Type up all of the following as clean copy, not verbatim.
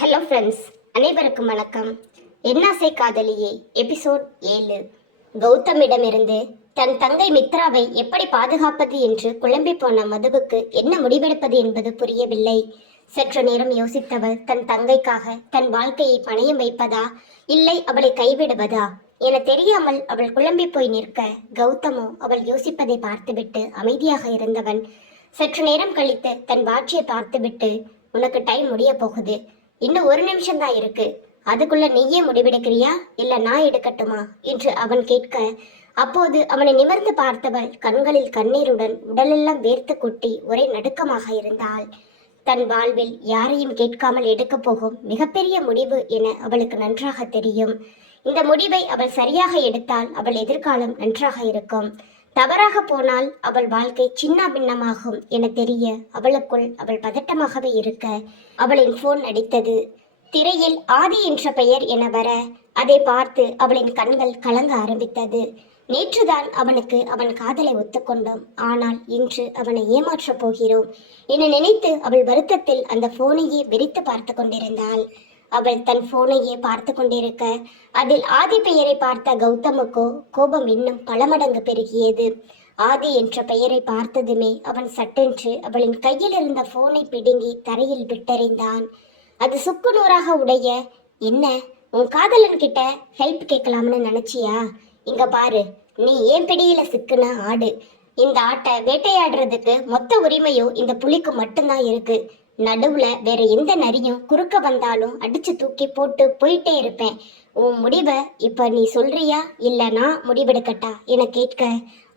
Hello friends, அனைவருக்கும் வணக்கம். என்னாசை காதலியே எபிசோட் 7. கௌதமிடமிருந்து தன் தங்கை மித்ராவை எப்படி பாதுகாப்பது என்று குழம்பி போன மதுவுக்கு என்ன முடிவெடுப்பது என்பது புரியவில்லை. சற்று நேரம் யோசித்தவள் தன் தங்கைக்காக தன் வாழ்க்கையை பணயம் வைப்பதா இல்லை அவளை கைவிடுவதா என தெரியாமல் அவள் குழம்பி போய் நிற்க, கௌதமோ அவள் யோசிப்பதை பார்த்துவிட்டு அமைதியாக இருந்தவன் சற்று நேரம் கழித்து தன் வாட்சியை பார்த்துவிட்டு, உனக்கு டைம் முடிய போகுது, இன்னும் 1 நிமிஷம் தான் இருக்கு, அதுக்குள்ள நீயே முடிவெடுக்கிறியா இல்ல நான் எடுக்கட்டுமா என்று அவன் கேட்க, அப்போது அவனை நிமிர்ந்து பார்த்தவள் கண்களில் கண்ணீருடன் உடலெல்லாம் வேர்த்து கொட்டி ஒரே நடுக்கமாக இருந்தாள். தன் வாழ்வில் யாரையும் கேட்காமல் எடுக்கப் போகும் மிகப்பெரிய முடிவு என அவளுக்கு நன்றாக தெரியும். இந்த முடிவை அவள் சரியாக எடுத்தால் அவள் எதிர்காலம் நன்றாக இருக்கும். தவறாக போனால் அவள் வாழ்க்கை சின்ன பின்னமாகும் என தெரிய அவளுக்குள் அவள் பதட்டமாகவே இருக்க, அவளின் போன் அடித்தது. திரையில் ஆதி என்ற பெயர் என வர அதை பார்த்து அவளின் கண்கள் கலங்க ஆரம்பித்தது. நேற்றுதான் அவனுக்கு அவன் காதலை ஒத்துக்கொண்டோம், ஆனால் இன்று அவனை ஏமாற்றப் போகிறோம் என நினைத்து அவள் வருத்தத்தில் அந்த போனையே வெறித்து பார்த்து கொண்டிருந்தாள். அவள் தன் போனையே பார்த்து கொண்டிருக்க அதில் ஆதி பெயரை பார்த்த கௌதமுக்கோ கோபம் இன்னும் பல மடங்கு பெருகியது. ஆதி என்ற பெயரை பார்த்ததுமே அவன் சட்டென்று அவளின் கையில் இருந்த போனை பிடுங்கி தரையில் விட்டறிந்தான். அது சுக்கு நூறாக உடைய, என்ன உன் காதலன் கிட்ட ஹெல்ப் கேட்கலாம்னு நினைச்சியா? இங்க பாரு, நீ ஏன் பிடியில சிக்குன ஆடு. இந்த ஆட்டை வேட்டையாடுறதுக்கு மொத்த உரிமையும் இந்த புலிக்கு மட்டும்தான் இருக்கு. நடுவுல வேற எந்த நரியும் குறுக்க வந்தாலும் அடிச்சு தூக்கி போட்டு போயிட்டே இருப்பேன். உன் முடிவை இப்ப நீ சொல்றியா இல்ல நான் முடிவெடுக்கட்டா என கேட்க,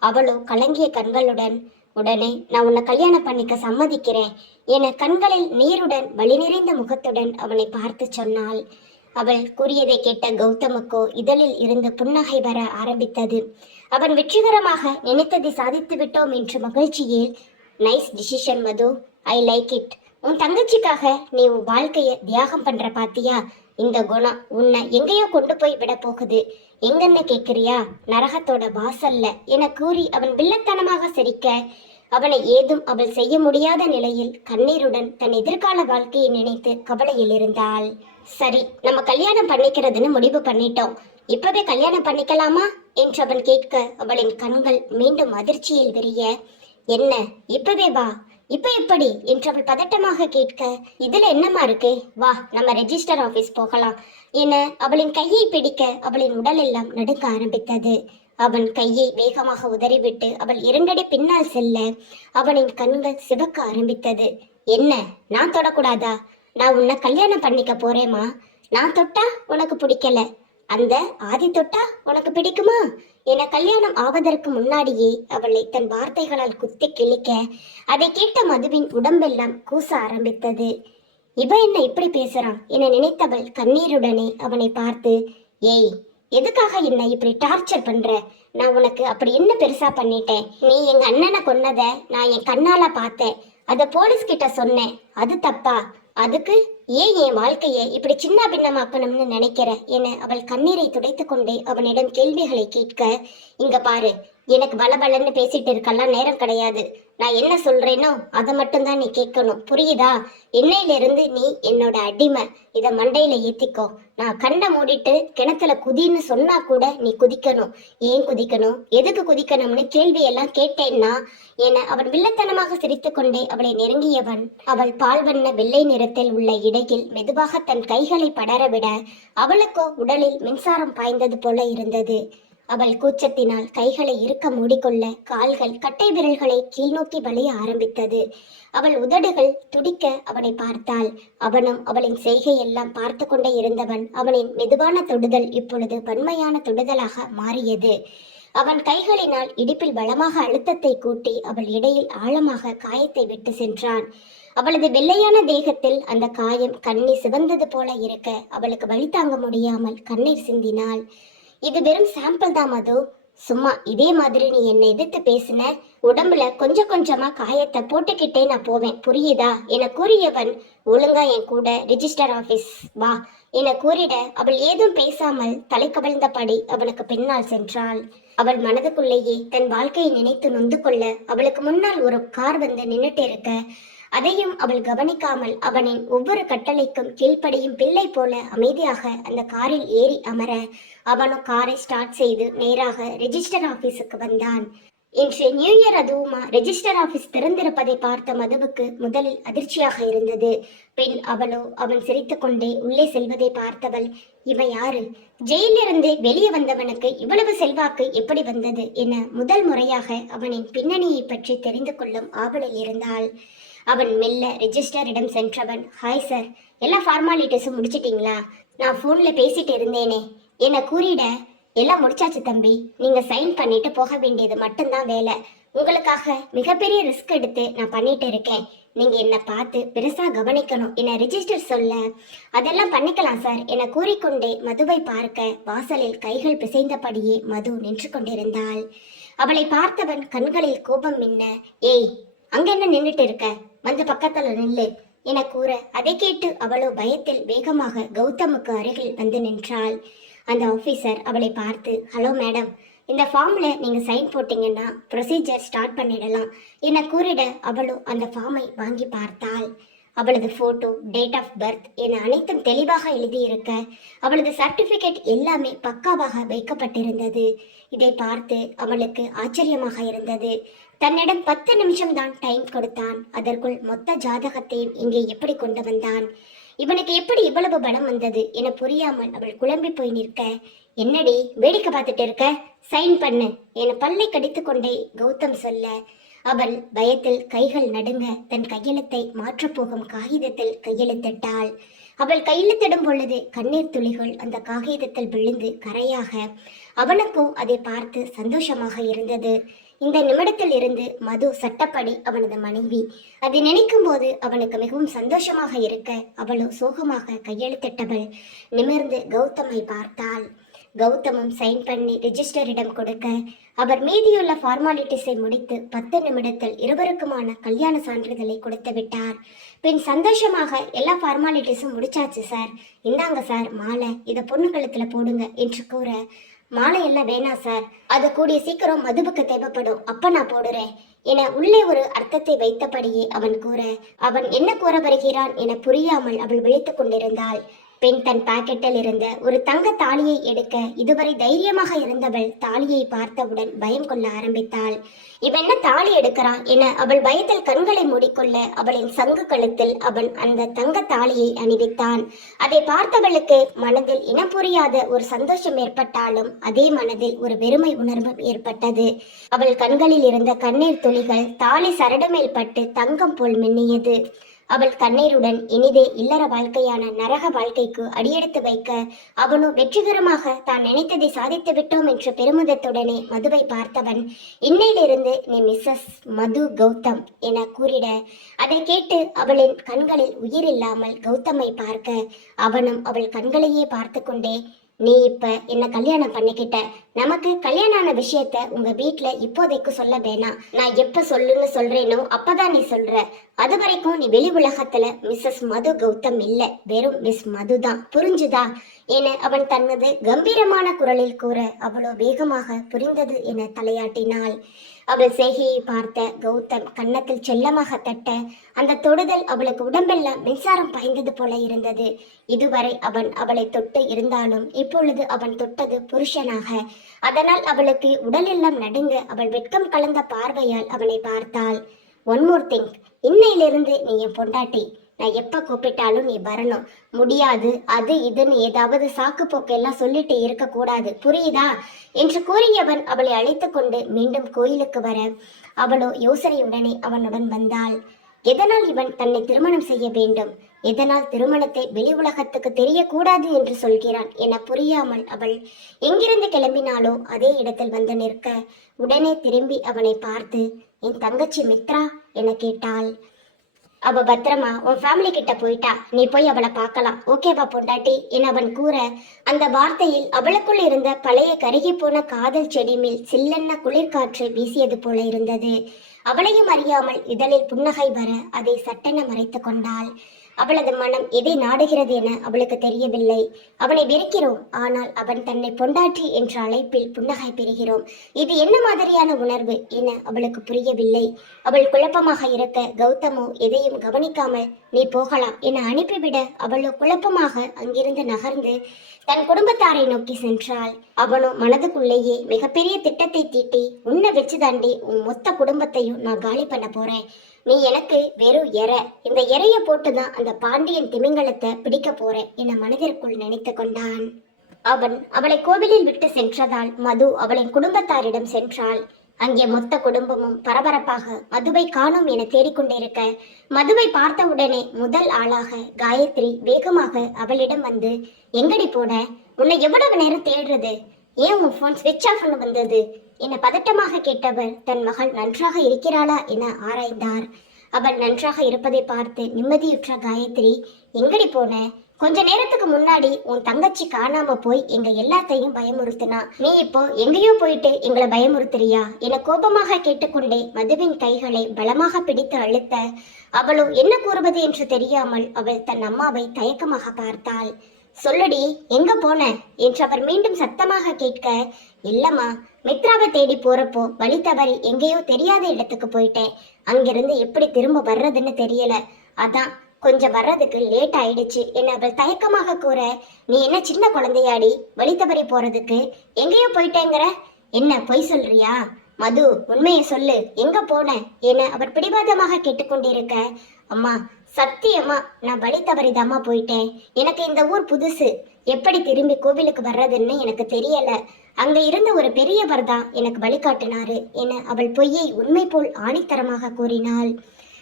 அவளோ கலங்கிய கண்களுடன், உடனே நான் உன்னை கல்யாணம் பண்ணிக்க சம்மதிக்கிறேன் என கண்களில் நீருடன் வழி நிறைந்த முகத்துடன் அவனை பார்த்து சொன்னாள். அவள் கூறியதை கேட்ட கௌதமுக்கோ இதழில் இருந்து புன்னகை வர ஆரம்பித்தது. அவன் வெற்றிகரமாக நினைத்ததை சாதித்து விட்டோம் என்ற மகிழ்ச்சியில், nice decision Madhu, I like it. உன் தங்கச்சிக்காக நீ உன் வாழ்க்கைய தியாகம் பண்ற பாத்தியா? இந்த குணம் உன்னை எங்கேயோ கொண்டு போய் விட போகுது. எங்கன்னு கேக்குறியா? நரகத்தோட வாசல்ல என கூறி அவன் வில்லத்தனமாக சிரிக்க, அவனை ஏதும் அவள் செய்ய முடியாத நிலையில் கண்ணீருடன் தன் எதிர்கால வாழ்க்கையை நினைத்து கவலையில் இருந்தாள். சரி, நம்ம கல்யாணம் பண்ணிக்கிறதுன்னு முடிவு பண்ணிட்டோம், இப்பவே கல்யாணம் பண்ணிக்கலாமா என்று அவன் கேட்க, அவளின் கண்கள் மீண்டும் அதிர்ச்சியில் விரிய, என்ன இப்பவே வா, இப்ப எப்படி என்று அவள் பதட்டமாக கேட்க, இதுல என்னமா இருக்கு, வா நம்ம ரெஜிஸ்டர் ஆபீஸ் போகலாம் என அவளின் கையை பிடிக்க அவளின் உடல் எல்லாம் நடுக்க ஆரம்பித்தது. அவன் கையை வேகமாக உதறிவிட்டு அவள் 2 அடி பின்னால் செல்ல அவனின் கண்கள் சிவக்க ஆரம்பித்தது. என்ன, நான் தொடக்கூடாதா? நான் உன்னை கல்யாணம் பண்ணிக்க போறேமா. நான் தொட்டா உனக்கு பிடிக்கல, அந்த ஆதி தொட்டா உனக்கு பிடிக்குமா என கல்யாணம் ஆவதற்கு முன்னாடியே அவளை தன் வார்த்தைகளால் குத்தி கிழிக்க, அதை கேட்ட மதுவின் உடம்பெல்லாம் கூச ஆரம்பித்தது. இவ என்ன இப்படி பேசுறான் என நினைத்தவள் கண்ணீருடனே அவனை பார்த்து, ஏய், எதுக்காக என்ன இப்படி டார்ச்சர் பண்ற? நான் உனக்கு அப்படி என்ன பெருசா பண்ணிட்டேன்? நீ எங்க அண்ணனை கொன்னத நான் என் கண்ணால பார்த்தேன், அத போலீஸ் கிட்ட சொன்னேன், அது தப்பா? அதுக்கு ஏன் என் வாழ்க்கையை இப்படி சின்ன பின்னமாக்கணும்னு நினைக்கிற என அவள் கண்ணீரை துடைத்து கொண்டே அவனிடம் கேள்விகளை கேட்க, இங்க பாரு, எனக்கு பலபலன்னு பேசிட்டு இருக்கலாம் நேரம் கிடையாது. நான் என்ன சொல்றேனோ அதை மட்டும்தான் நீ கேட்கணும், புரியுதா? இன்னையிலிருந்து நீ என்னோட அடிமை, இத மண்டையில ஏத்திக்கோ. நான் கண்ணை மூடிட்டு கிணத்துல குதின்னு சொன்னா கூட நீ குதிக்கணும். ஏன் குதிக்கணும், எதுக்கு குதிக்கணும்னு கேள்வி எல்லாம் கேட்டேன்னா என அவன் வில்லத்தனமாக சிரித்து கொண்டே அவளை நெருங்கியவன் அவள் பால் வண்ண வெள்ளை நிறத்தில் உள்ள இடையில் மெதுவாக தன் கைகளை படரவிட அவளுக்கோ உடலில் மின்சாரம் பாய்ந்தது போல இருந்தது. அவள் கூச்சத்தினால் கைகளை இறுக்க மூடிக்கொள்ள கால்கள் கட்டை விரல்களை கீழ்நோக்கி வலிய ஆரம்பித்தது. அவள் உதடுகள் துடிக்க அவனை பார்த்தாள். அவனும் அவளின் செய்கையெல்லாம் பார்த்து கொண்டே இருந்தவன் அவனின் மெதுவான தொடுதல் இப்பொழுது வன்மையான தொடுதலாக மாறியது. அவன் கைகளினால் இடுப்பில் பலமாக அழுத்தத்தை கூட்டி அவள் இடையில் ஆழமாக காயத்தை விட்டு சென்றான். அவளது வெள்ளையான தேகத்தில் அந்த காயம் கண்ணீர் சிவந்தது போல இருக்க அவளுக்கு வழி தாங்க முடியாமல் கண்ணீர் சிந்தினாள். இது வெறும் சாம்பிள் தான் மது, சும்மா இதே மாதிரி நீ என்னை எதிர்த்து பேசின உடம்புல கொஞ்சம் கொஞ்சமா காயத்தை போட்டுக்கிட்டே நான் போவேன், புரியுதா என கூறியவன், ஒழுங்கா என் கூட ரிஜிஸ்டர் ஆபீஸ் வா என கூறிட அவள் ஏதும் பேசாமல் தலை கவிழ்ந்தபடி அவனுக்கு பின்னால் சென்றாள். அவள் மனதுக்குள்ளேயே தன் வாழ்க்கையை நினைத்து நொந்து கொள்ள அவளுக்கு முன்னால் ஒரு கார் வந்து நின்னுட்டு இருக்க அதையும் அவள் கவனிக்காமல் அவனின் ஒவ்வொரு கட்டளைக்கும் கீழ்ப்படியும் பிள்ளை போல அமைதியாக அந்த காரில் ஏறி அமர அவனும் காரை ஸ்டார்ட் செய்து நேராக ரெஜிஸ்டர் ஆபீஸுக்கு வந்தான். இன்று நியூ இயர், அதுவுமா ரெஜிஸ்டர் ஆபீஸ் திறந்திருப்பதை பார்த்த மதுவுக்கு முதலில் அதிர்ச்சியாக இருந்தது. பின் அவளோ அவன் சிரித்துக்கொண்டே உள்ளே செல்வதை பார்த்தவள், இவன் யாரு? ஜெயிலிருந்து வெளியே வந்தவனுக்கு இவ்வளவு செல்வாக்கு எப்படி வந்தது என முதல் முறையாக அவனின் பின்னணியை பற்றி தெரிந்து கொள்ளும் ஆவலில் இருந்தாள். அவன் மெல்ல ரெஜிஸ்டரிடம் சென்றவன், ஹாய் சார், எல்லா ஃபார்மாலிட்டிஸும் முடிச்சிட்டீங்களா? நான் ஃபோன்ல பேசிட்டு இருந்தேனே என கூறிட, எல்லாம் முடிச்சாச்சு தம்பி, நீங்க சைன் பண்ணிட்டு போக வேண்டியது மட்டும்தான் வேலை. உங்களுக்காக மிகப்பெரிய ரிஸ்க் எடுத்து நான் பண்ணிட்டு இருக்கேன். நீங்க என்ன பார்த்து பெருசா கவனிக்கணும் என ரெஜிஸ்டர் சொல்ல, அதெல்லாம் பண்ணிக்கலாம் சார் என கூறிக்கொண்டே மதுவை பார்க்க வாசலில் கைகள் பிசைந்தபடியே மது நின்று கொண்டிருந்தாள். அவளை பார்த்தவன் கண்களில் கோபம் மின்ன, ஏய் அங்க என்ன நின்றுட்டு இருக்க, வந்து பக்கத்துல நில்லு என கூற, அதை கேட்டு அவளோ பயத்தில் வேகமாக கௌதமுக்கு அருகில் வந்து நின்றாள். அந்த ஆஃபீஸர் அவளை பார்த்து, ஹலோ மேடம், இந்த ஃபார்ம்ல நீங்க சைன் போட்டீங்கன்னா ப்ரொசீஜர் ஸ்டார்ட் பண்ணிடலாம் என கூறிட அவளோ அந்த ஃபார்மை வாங்கி பார்த்தாள். அவளது போட்டோ, டேட் ஆஃப் பர்த் என அனைத்தும் தெளிவாக எழுதியிருக்க அவளது சர்டிபிகேட் எல்லாமே பக்காவாக வைக்கப்பட்டிருந்தது. இதை பார்த்து அவளுக்கு ஆச்சரியமாக இருந்தது. தன்னிடம் 10 நிமிஷம் தான் டைம் கொடுத்தான், அதற்குள் மொத்த ஜாதகத்தையும் இங்கே எப்படி கொண்டு வந்தான்? இவனுக்கு எப்படி இவ்வளவு பலம் வந்தது என புரியாமல் அவள் குழம்பி போய் நிற்க, என்னடி வேடிக்கை பார்த்துட்டு இருக்க, சைன் பண்ணு என பல்லை கடித்து கொண்டே கௌதம் சொல்ல, அவள் பயத்தில் கைகள் நடுங்க தன் கையெழுத்தை மாற்றப்போகும் காகிதத்தில் கையெழுத்திட்டாள். அவள் கையெழுத்திடும் பொழுது கண்ணீர் துளிகள் அந்த காகிதத்தில் விழுந்து கரையாக. அவனுக்கோ அதை பார்த்து சந்தோஷமாக இருந்தது. இந்த நிமிடத்தில் இருந்து மது சட்டப்படி அவனது மனைவி. அதை நினைக்கும் போது அவனுக்கு மிகவும் சந்தோஷமாக இருக்க அவளோ சோகமாக கையெழுத்திட்டவள் நிமிர்ந்து கௌதமை பார்த்தாள். கௌதமும் சைன் பண்ணி ரெஜிஸ்டரிடம் கொடுக்க அவர் மீதியுள்ள ஃபார்மாலிட்டிஸை முடித்து 10 நிமிடத்தில் இருவருக்குமான கல்யாண சான்றிதழை கொடுத்து விட்டார். பின் சந்தோஷமாக எல்லா ஃபார்மாலிட்டிஸும் முடிச்சாச்சு சார், இந்தாங்க சார் மாலை, இதை பொண்ணு கழுத்துல போடுங்க என்று கூற, மாலை எல்லாம் வேணாம் சார், அது கூடிய சீக்கிரம் மதுவுக்கு தேவைப்படும், அப்ப நான் போடுறேன் என உள்ளே ஒரு அர்த்தத்தை வைத்தபடியே அவன் கூற, அவன் என்ன கூற வருகிறான் என புரியாமல் அவள் விழித்துக் கொண்டிருந்தாள். பெண் தன் பாக்கெட்டில் இருந்த ஒரு தங்க தாலியை எடுக்க இதுவரை தைரியமாக இருந்தவள் தாலியை பார்த்தவுடன் பயம் கொள்ள ஆரம்பித்தாள். இவன் என்ன தாலி எடுக்கிறான் என அவள் பயத்தில் கண்களை மூடிக்கொள்ள அவளின் சங்கு கழுத்தில் அவன் அந்த தங்க தாலியை அணிவித்தான். அதை பார்த்தவளுக்கு மனதில் இனம் புரியாத ஒரு சந்தோஷம் ஏற்பட்டாலும் அதே மனதில் ஒரு வெறுமை உணர்வும் ஏற்பட்டது. அவள் கண்களில் இருந்த கண்ணீர் துளிகள் தாலி சரடு மேல் பட்டு தங்கம் போல் மின்னியது. அவள் கண்ணீருடன் இனிதே இல்லற வாழ்க்கையான நரக வாழ்க்கைக்கு அடியெடுத்து வைக்க அவனோ வெற்றிகரமாக தான் நினைத்ததை சாதித்து விட்டோம் என்ற பெருமிதத்துடனே மதுவை பார்த்தவன், இன்னையிலிருந்து நீ மிஸ்ஸஸ் மது கௌதம் என கூறிட, அதை கேட்டு அவளின் கண்களில் உயிர் இல்லாமல் கௌதமை பார்க்க அவனும் அவள் கண்களையே பார்த்து கொண்டே, நீ இப்ப என்ன கல்யாணம் பண்ணிக்கிட்ட, நமக்கு கல்யாணான விஷயத்த உங்க வீட்டுல இப்போதைக்கு சொல்ல வேணாம், நான் எப்ப சொல்லுன்னு சொல்றேனோ அப்பதான் நீ சொல்ற, அது வரைக்கும் நீ வெளி உலகத்துல மிஸ்ஸஸ் மது கௌதம் இல்ல, வெறும் மிஸ் மது தான், புரிஞ்சுதா என அவன் தனது கம்பீரமான குரலில் கூற அவளோ வேகமாக புரிந்தது என தலையாட்டினாள். அவள் செய்கையை பார்த்த கௌதம் கன்னத்தில் செல்லமாக தட்ட அந்த தொடுதல் அவளுக்கு உடம்பெல்லாம் மின்சாரம் பாய்ந்தது போல இருந்தது. இதுவரை அவன் அவளை தொட்டு இருந்தாலும் இப்பொழுது அவன் தொட்டது புருஷனாக. அதனால் அவளுக்கு உடலெல்லாம் நடுங்க அவள் வெட்கம் கலந்த பார்வையால் அவனை பார்த்தாள். ஒன் மோர் திங், இன்னையிலிருந்து நீ என் பொண்டாட்டி, நான் எப்ப கூப்பிட்டாலும் நீ வரணும், முடியாது அது இதுன்னு ஏதாவது சாக்கு போக்கெல்லாம் சொல்லிட்டு இருக்க கூடாது, புரியுதா என்று கூறியவன் அவளை அழைத்து கொண்டு மீண்டும் கோயிலுக்கு வர அவளோ யோசனையுடனே அவனுடன் வந்தாள். எதனால் இவன் தன்னை திருமணம் செய்ய வேண்டும், எதனால் திருமணத்தை வெளி உலகத்துக்கு தெரியக்கூடாது என்று சொல்கிறான் என புரியாமல் அவள் எங்கிருந்து கிளம்பினாலோ அதே இடத்தில் வந்து நிற்க உடனே திரும்பி அவனை பார்த்து, என் தங்கச்சி மித்ரா என கேட்டாள். அவ பத்திரமா உன் ஃபேமிலி கிட்ட போயிட்டா, நீ போய் அவளை பார்க்கலாம், ஓகேவா பொண்டாட்டி என அவன் கூற அந்த வார்த்தையில் அவளுக்குள் இருந்த பழைய கருகி போன காதல் செடி மேல் சில்லென்ன குளிர்காற்று வீசியது போல இருந்தது. அவளையும் அறியாமல் இதழில் புன்னகை வர அதை சட்டென மறைத்து கொண்டாள். அவளது மனம் எதை நாடுகிறது என அவளுக்கு தெரியவில்லை. அவனை வெறுக்கிறோம், ஆனால் அவன் தன்னை பொண்டாட்டி என்ற அழைப்பில் புன்னகை பெறுகிறோம். இது என்ன மாதிரியான உணர்வு என அவளுக்கு புரியவில்லை. அவள் குழப்பமாக இருக்க கௌதமோ எதையும் கவனிக்காமல் நீ போகலாம் என அனுப்பிவிட அவளோ குழப்பமாக அங்கிருந்து நகர்ந்து தன் குடும்பத்தாரை நோக்கி சென்றாள். அவனோ மனதுக்குள்ளேயே மிகப்பெரிய திட்டத்தை தீட்டி உன்னை வச்சு தாண்டி உன் மொத்த குடும்பத்தையும் நான் காலி பண்ண போறேன். நீ எனக்கு வெறும் இந்த இறைய போட்டுதான் அந்த பாண்டியன் திமிங்கலத்தை பிடிக்க போறேன் என மனதிற்குள் நினைத்து கொண்டான். அவன் அவளை கோவிலில் விட்டு சென்றதால் மது அவளின் குடும்பத்தாரிடம் சென்றாள். அங்கே மொத்த குடும்பமும் பரபரப்பாக மதுவை காணோம் என தேடிக்கொண்டிருக்க மதுவை பார்த்தவுடனே முதல் ஆளாக காயத்ரி வேகமாக அவளிடம் வந்து எங்கடி போன, உன்னை எவ்வளவு நேரம் தேடுறது, ஏன் உன் போன் ஸ்விட்ச் ஆஃப் வந்தது என பதட்டமாக கேட்டவர் தன் மகள் நன்றாக இருக்கிறாளா என ஆராய்ந்தார். அவள் நன்றாக இருப்பதை பார்த்து நிம்மதியுற்ற காயத்ரி எங்கடி போன, கொஞ்ச நேரத்துக்கு முன்னாடி உன் தங்கச்சி காணாம போய் எங்க எல்லாத்தையும் பயமுறுத்தினா, நீ இப்போ எங்கேயோ போயிட்டு எங்களை பயமுறுத்துறியா என கோபமாக கேட்டுக்கொண்டே மதுவின் கைகளை பலமாக பிடித்து அழுத்த அவளோ என்ன கூறுவது என்று தெரியாமல் அவள் தன் அம்மாவை தயக்கமாக பார்த்தாள். சொல்லடி, எங்க போன என்று அவர் மீண்டும் சத்தமாக கேட்க, இல்லம்மா, மித்ராவை தேடி போறப்போ வழி தவறி எங்கேயோ தெரியாத இடத்துக்கு போயிட்டேன். அங்கிருந்து எப்படி திரும்ப வர்றதுன்னு தெரியல, அதான் கொஞ்சம் வர்றதுக்கு லேட் ஆயிடுச்சு என அவள் தயக்கமாக கூற, நீ என்ன சின்ன குழந்தையாடி வழி தவறி போறதுக்கு, எங்கேயோ போயிட்டேங்கிற, என்ன பொய் சொல்றியா, மது உண்மையை சொல்லு, எங்க போன என அவர் பிடிவாதமாக கேட்டுக்கொண்டிருக்க, அம்மா சத்தியமா நான் வழி தவறிதாமா போயிட்டேன். எனக்கு இந்த ஊர் புதுசு, எப்படி திரும்பி கோவிலுக்கு வர்றதுன்னு எனக்கு தெரியல. அங்க இருந்த ஒரு பெரியவர் தான் எனக்கு வழிகாட்டினாரு என அவள் பொய்யை உண்மை போல் ஆணித்தரமாக கூறினாள்.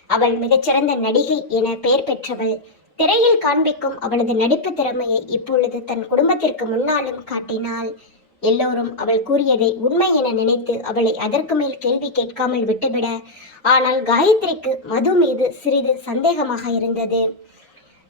அவள் மிகச்சிறந்த நடிகை என பெயர் பெற்றவள். திரையில் காண்பிக்கும் அவளது நடிப்பு திறமையை இப்பொழுது தன் குடும்பத்திற்கு முன்னாலும் காட்டினாள். எல்லோரும் அவள் கூறியதை உண்மை என நினைத்து அவளை அதற்கு மேல் கேள்வி கேட்காமல் விட்டுவிட, ஆனால் காயத்ரிக்கு மது மீது சிறிது சந்தேகமாக இருந்தது.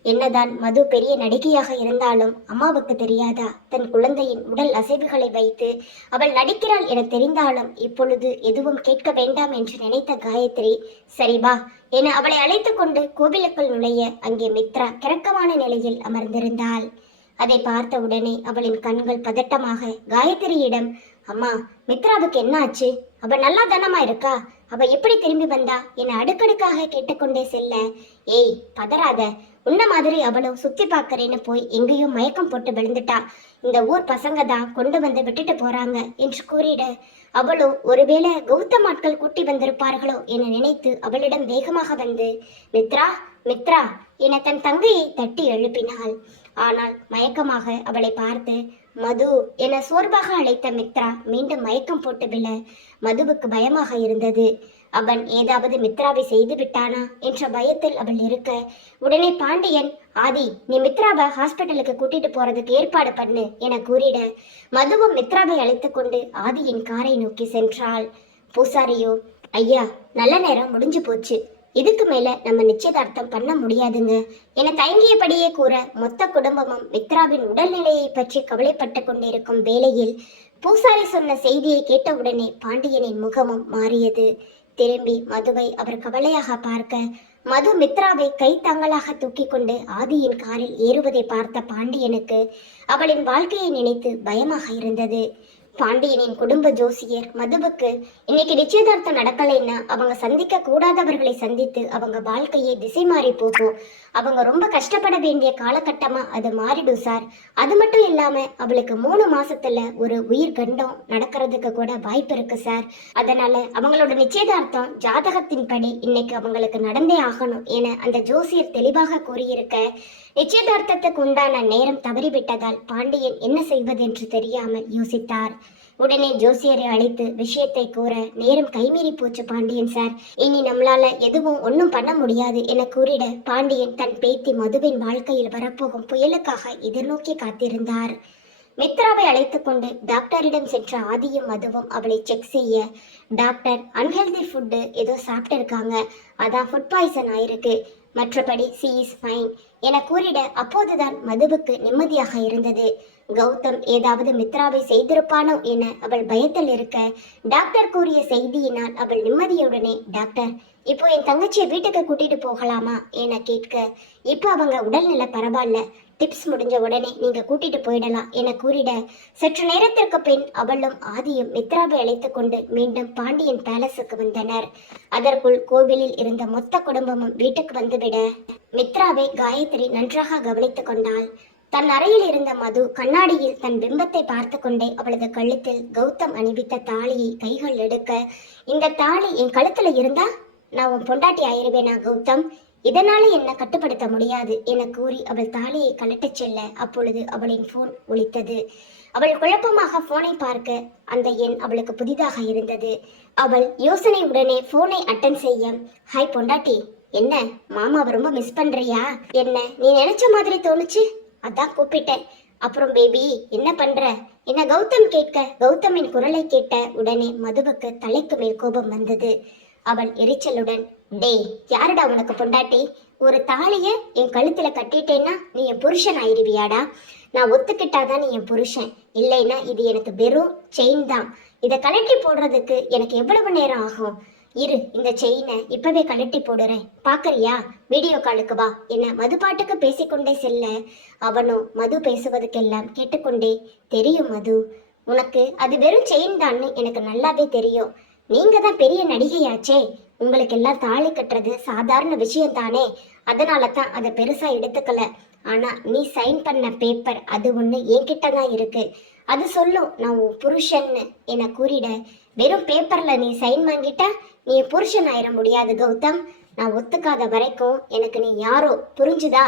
என்னதான் மது பெரிய நடிகையாக இருந்தாலும் அம்மாவுக்கு தெரியாதா தன் குழந்தையின் உடல் அசைவுகளை வைத்து அவள் நடிக்கிறாள் என தெரிந்தாலும் இப்பொழுது எதுவும் கேட்க வேண்டாம் என்று நினைத்த காயத்ரி சரி வா என அவளை அழைத்து கொண்டு கோவிலுக்குள் நுழைய அங்கே மித்ரா கிறக்கமான நிலையில் அமர்ந்திருந்தாள். அதை பார்த்த உடனே அவளின் கண்கள் பதட்டமாக காயத்ரியிடம், அம்மா மித்ராவுக்கு என்ன ஆச்சு, அவ நல்லா தானமா இருக்கா, அவ எப்படி திரும்பி வந்தா என அடுக்கடுக்காக கேட்டுக்கொண்டே செல்ல, ஏய் பதறாத, உன்ன மாதிரி அவளும் சுத்தி பார்க்கறேன்னு போய் எங்கேயோ மயக்கம் போட்டு விழுந்துட்டா, இந்த ஊர் பசங்க தான் கொண்டு வந்து விட்டுட்டு போறாங்க என்று கூறிட, அவளோ ஒருவேளை கௌதம் ஆட்கள் கூட்டி வந்திருப்பார்களோ என நினைத்து அவளிடம் வேகமாக வந்து மித்ரா மித்ரா என தன் தங்கையை தட்டி எழுப்பினாள். ஆனால் மயக்கமாக அவளை பார்த்து மது என சோர்வாக அழைத்த மித்ரா மீண்டும் மயக்கம் போட்டு விழ மதுவுக்கு பயமாக இருந்தது. அவன் ஏதாவது மித்ராவை செய்து விட்டானா என்ற பயத்தில் அவள் இருக்க உடனே பாண்டியன், ஆதி நீ மித்ராவை ஹாஸ்பிட்டலுக்கு கூட்டிட்டு போறதுக்கு ஏற்பாடு பண்ணு என கூறிட மதுவும் மித்ராவை அழைத்து கொண்டு ஆதியின் காரை நோக்கி சென்றாள். பூசாரியோ, ஐயா நல்ல நேரம் முடிஞ்சு போச்சு, இதுக்கு மேல நம்ம நிச்சயதார்த்தம் பண்ண முடியாதுங்க என தயங்கியபடியே கூற மொத்த குடும்பமும் மித்ராவின் உடல்நிலையை பற்றி கவலைப்பட்டு கொண்டிருக்கும் வேளையில் பூசாரி சொன்ன செய்தியை கேட்டவுடனே பாண்டியனின் முகமும் மாறியது. திரும்பி மதுவை அவர் கவலையாக பார்க்க மது மித்ராவை கை தங்களாக தூக்கி கொண்டு ஆதியின் காரில் ஏறுவதை பார்த்த பாண்டியனுக்கு அவளின் வாழ்க்கையை நினைத்து பயமாக இருந்தது. பாண்டியனின் குடும்ப ஜோசியர் மதுவுக்கு இன்னைக்கு நிச்சயதார்த்தம் நடக்கலைன்னா அவங்க சந்திக்க கூடாதவர்களை சந்தித்து அவங்க வாழ்க்கையை திசை மாறி போகும், அவங்க ரொம்ப கஷ்டப்பட வேண்டிய காலகட்டமா அது மாறிடும் சார். அது மட்டும் இல்லாம அவளுக்கு 3 மாசத்துல ஒரு உயிர் கண்டம் நடக்கிறதுக்கு கூட வாய்ப்பு இருக்கு சார். அதனால அவங்களோட நிச்சயதார்த்தம் ஜாதகத்தின்படி இன்னைக்கு அவங்களுக்கு நடந்தே ஆகணும் என அந்த ஜோசியர் தெளிவாக கூறியிருக்க நிச்சயதார்த்தத்துக்கு உண்டான நேரம் தவறிவிட்டதால் பாண்டியன் என்ன செய்வதென்று தெரியாமல் யோசித்தார். உடனே ஜோசியரை அழைத்து விஷயத்தை கூற நேரம் கைமீறி போச்சு பாண்டியன் சார், இனி நம்மளால எதுவும் ஒன்றும் பண்ண முடியாது என கூறிட பாண்டியன் தன் பேத்தி மதுவின் வாழ்க்கையில் வரப்போகும் புயலுக்காக எதிர்நோக்கி காத்திருந்தார். மித்ராவை அழைத்து கொண்டு டாக்டரிடம் சென்ற ஆதியும் மதுவும் அவளை செக் செய்ய, டாக்டர் அன்ஹெல்தி ஃபுட்டு ஏதோ சாப்பிட்டு இருக்காங்க, அதான் ஃபுட் பாய்சன் ஆயிருக்கு, மற்றபடி சி இஸ் ஃபைன் என கூறிட அப்போதுதான் மதுவுக்கு நிம்மதியாக இருந்தது. கௌதம் ஏதாவது மித்ராவை செய்திருப்பானோ என அவள் பயத்தில் இருக்க, டாக்டர் கூறிய செய்தியினால் அவள் நிம்மதியுடனே, டாக்டர் இப்போ என் தங்கச்சியை வீட்டுக்கு கூட்டிட்டு போகலாமா என கேட்க, இப்போ அவங்க உடல்நிலை பரவாயில்ல, டிப்ஸ் முடிஞ்ச உடனே நீங்க கூட்டிட்டு போயிடலாம் என கூறிட, சற்று நேரத்திற்கு பின் அவளும் ஆதியும் மித்ராவை அழைத்து கொண்டு மீண்டும் பாண்டியன் பேலஸுக்கு வந்தனர். அதற்குள் கோவிலில் இருந்த மொத்த குடும்பமும் வீட்டுக்கு வந்துவிட, மித்ராவை காயத்ரி நன்றாக கவனித்துக் கொண்டாள். தன் அறையில் இருந்த மது கண்ணாடியில் தன் பிம்பத்தை பார்த்து கொண்டே அவளது கழுத்தில் கௌதம் அணிவித்த தாலியை கைகள் எடுக்க, இந்த தாலி என் கழுத்துல இருந்தா நான் உன் பொண்டாட்டி ஆயிருவேனா கௌதம், இதனால என்ன கட்டுப்படுத்த முடியாது என கூறி அவள் தாலியை கழட்டச் செல்ல, அப்பொழுது அவளின் போன் ஒலித்தது. அவள் குழப்பமாக போனை பார்க்க அந்த எண் அவளுக்கு புதிதாக இருந்தது. அவள் யோசனையுடனே போனை அட்டன் செய்ய, ஹாய் பொண்டாட்டி, என்ன மாமாவை ரொம்ப மிஸ் பண்றியா? என்ன நீ நினைச்ச மாதிரி தோணுச்சு, அதான் கூப்பிட்டேன். அப்புறம் பேபி என்ன பண்ற என கௌதம் கேட்க, கௌதமின் குரலை கேட்ட உடனே மதுவுக்கு தலைக்கு மேல் கோபம் வந்தது. அவள் எரிச்சலுடன், டேய் யாருடா உனக்கு பொண்டாட்டி? ஒரு தாலிய என் கழுத்துல கட்டிட்டேன்னா நீ என் புருஷன் ஆயிருவியாடா? நான் ஒத்துக்கிட்டாதான் நீ என் புருஷன், இல்லைன்னா இது எனக்கு வெறும் செயின் தான். இதை கழட்டி போடுறதுக்கு எனக்கு எவ்வளவு நேரம் ஆகும்? இரு, இந்த செயினை இப்பவே கழட்டி போடுறேன், பாக்குறியா? வீடியோ காலுக்கு வா என மது பாட்டுக்கு பேசிக்கொண்டே செல்ல, அவனும் மது பேசுவதுக்கெல்லாம் கேட்டுக்கொண்டே, தெரியும் மது, உனக்கு அது வெறும் செயின் தான்னு எனக்கு நல்லாவே தெரியும். நீங்க தான் பெரிய நடிகையாச்சே, உங்களுக்கு எல்லாம் தாலி கட்டுறது சாதாரண விஷயம் தானே, அதனால தான் அதை பெருசா எடுத்துக்கல. ஆனா நீ சைன் பண்ண பேப்பர் அது ஒண்ணு என்கிட்ட தான் இருக்கு, அது சொல்லும் நான் உன் புருஷன்னு என கூறிட, வெறும் பேப்பர்ல நீ சைன் வாங்கிட்டா நீ புருஷன் ஆயிட முடியாது கௌதம். நான் ஒத்துக்காத வரைக்கும் எனக்கு நீ யாரோ, புரிஞ்சுதா?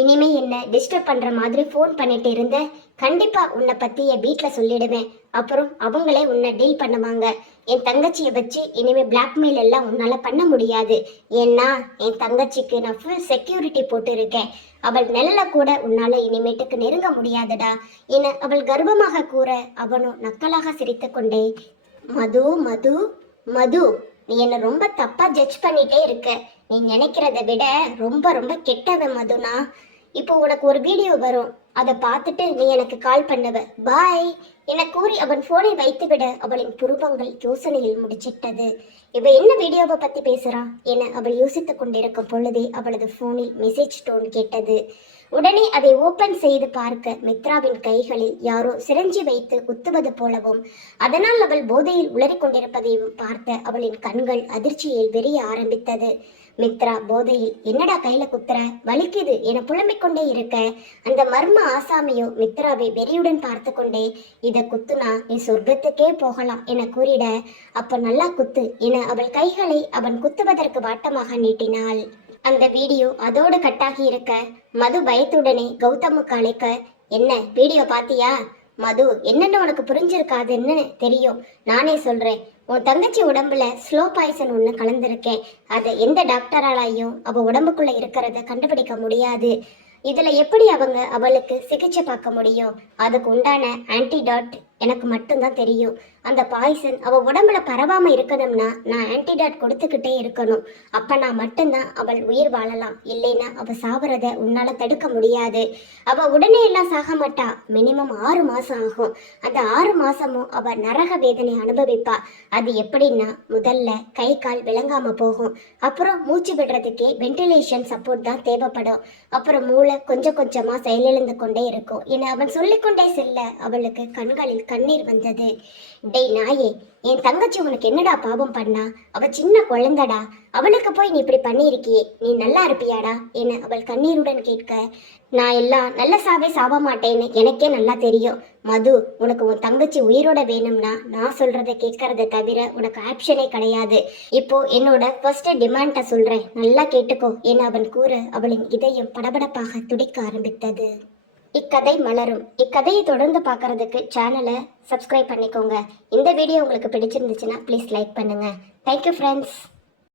இனிமே என்ன டிஸ்டர்ப் பண்ற மாதிரி ஃபோன் பண்ணிட்டு இருந்த, கண்டிப்பா உன்னை பத்தி என் வீட்டுல சொல்லிடுவேன். அப்புறம் அவங்களே உன்னை டீல் பண்ணுவாங்க. என் தங்கச்சியை வச்சு இனிமே பிளாக்மெயில் எல்லாம் உன்னால பண்ண முடியாது. ஏன்னா என் தங்கச்சிக்கு நான் ஃபுல் செக்யூரிட்டி போட்டு இருக்கேன். அவள் நிழல கூட உன்னால இனிமேட்டுக்கு நெருங்க முடியாதுடா என அவள் கர்வமாக கூற, அவனும் நக்கலாக சிரித்து கொண்டே, மது மது மது, நீ என்ன ரொம்ப தப்பா ஜட்ஜ் பண்ணிட்டே இருக்க. நீ நினைக்கிறத விட ரொம்ப ரொம்ப கெட்டவன் மதுனா. இப்போ உனக்கு ஒரு வீடியோ வரும், அதை பார்த்துட்டு நீ எனக்கு கால் பண்ணுவ, பாய் என கூறி அவன் போனை வைத்துவிட, அவளின் புருவங்கள் யோசனையில் முடிச்சிட்டது. இவ என்ன வீடியோவை பத்தி பேசுறா என அவள் யோசித்துக் கொண்டிருக்கும் பொழுதே அவளது போனில் மெசேஜ் டோன் கேட்டது. உடனே அதை ஓபன் செய்து பார்க்க, மித்ராவின் கைகளில் யாரோ சிரஞ்சி வைத்து குத்துவது போலவும், அதனால் அவள் போதையில் உளறிக் கொண்டிருப்பதையும் பார்த்த அவளின் கண்கள் அதிர்ச்சியில் வெறிய ஆரம்பித்தது. மித்ரா போதையில், என்னடா கையில குத்துற, வலிக்குது என புலம்பிக் கொண்டே இருக்க, அந்த மர்ம ஆசாமியோ மித்ராவை வெறியுடன் பார்த்து கொண்டே, இத குத்துனா நீ சொர்க்கத்துக்கே போகலாம் என கூறிட, அப்ப நல்லா குத்து என அவள் கைகளை அவன் குத்துவதற்கு வாட்டமாக நீட்டினாள். அந்த வீடியோ அதோடு கட்டாகி இருக்க, மது பயத்துடனே கௌதமுக்கு அழைக்க, என்ன வீடியோ பாத்தியா? மது, என்னன்னு உனக்கு புரிஞ்சிருக்காதுன்னு தெரியும், நானே சொல்றேன். உன் தங்கச்சி உடம்புல ஸ்லோ பாய்சன் ஒன்று கலந்துருக்கேன். அதை எந்த டாக்டராலையும் அவ உடம்புக்குள்ள இருக்கிறத கண்டுபிடிக்க முடியாது. இதுல எப்படி அவளுக்கு சிகிச்சை பார்க்க முடியும்? அதுக்கு உண்டான ஆன்டிடாட் எனக்கு மட்டும்தான் தெரியும். அந்த பாய்சன் அவ உடம்புல பரவாம இருக்கணும்னா நான் ஆன்டிடாட் கொடுத்துக்கிட்டே இருக்கணும். அப்ப நான் மட்டும்தான் அவள் உயிர் வாழலாம். இல்லைன்னா அவ சாவறத உன்னால தடுக்க முடியாது. அவ உடனே எல்லாம் சாக மாட்டா. மினிமம் 6 மாசம் ஆகும். அந்த 6 மாசமும் அவ நரக வேதனை அனுபவிப்பா. அது எப்படின்னா, முதல்ல கை கால் விளங்காம போகும். அப்புறம் மூச்சு விடுறதுக்கே வென்டிலேஷன் சப்போர்ட் தான் தேவைப்படும். அப்புறம் மூளை கொஞ்சம் கொஞ்சமா செயலிழந்து கொண்டே இருக்கும் என அவன் சொல்லிக்கொண்டே செல்ல, அவளுக்கு கண்களில் கண்ணீர் வந்தது. டேய் நாயே, என் தங்கச்சி உனக்கு என்னடா பாவம் பண்ணா? அவ சின்ன குழந்தடா, அவளுக்கு போய் நீ இப்படி பண்ணியிருக்கியே, நீ நல்லா இருப்பியாடா என அவள் கண்ணீருடன் கேட்க, நான் எல்லாம் நல்ல சாவே சாவ மாட்டேன்னு எனக்கே நல்லா தெரியும். மது, உனக்கு உன் தங்கச்சி உயிரோட வேணும்னா நான் சொல்றதை கேட்கறத தவிர உனக்கு ஆப்ஷனே கிடையாது. இப்போ என்னோட ஃபர்ஸ்ட் டிமாண்ட சொல்றேன், நல்லா கேட்டுக்கோ என அவன் கூற, அவளின் இதயம் படபடப்பாக துடிக்க ஆரம்பித்தது. இக்கதை மலரும். இக்கதையை தொடர்ந்து பார்க்கறதுக்கு சேனலை சப்ஸ்கிரைப் பண்ணிக்கோங்க. இந்த வீடியோ உங்களுக்கு பிடிச்சிருந்துச்சுன்னா ப்ளீஸ் லைக் பண்ணுங்க. Thank you friends.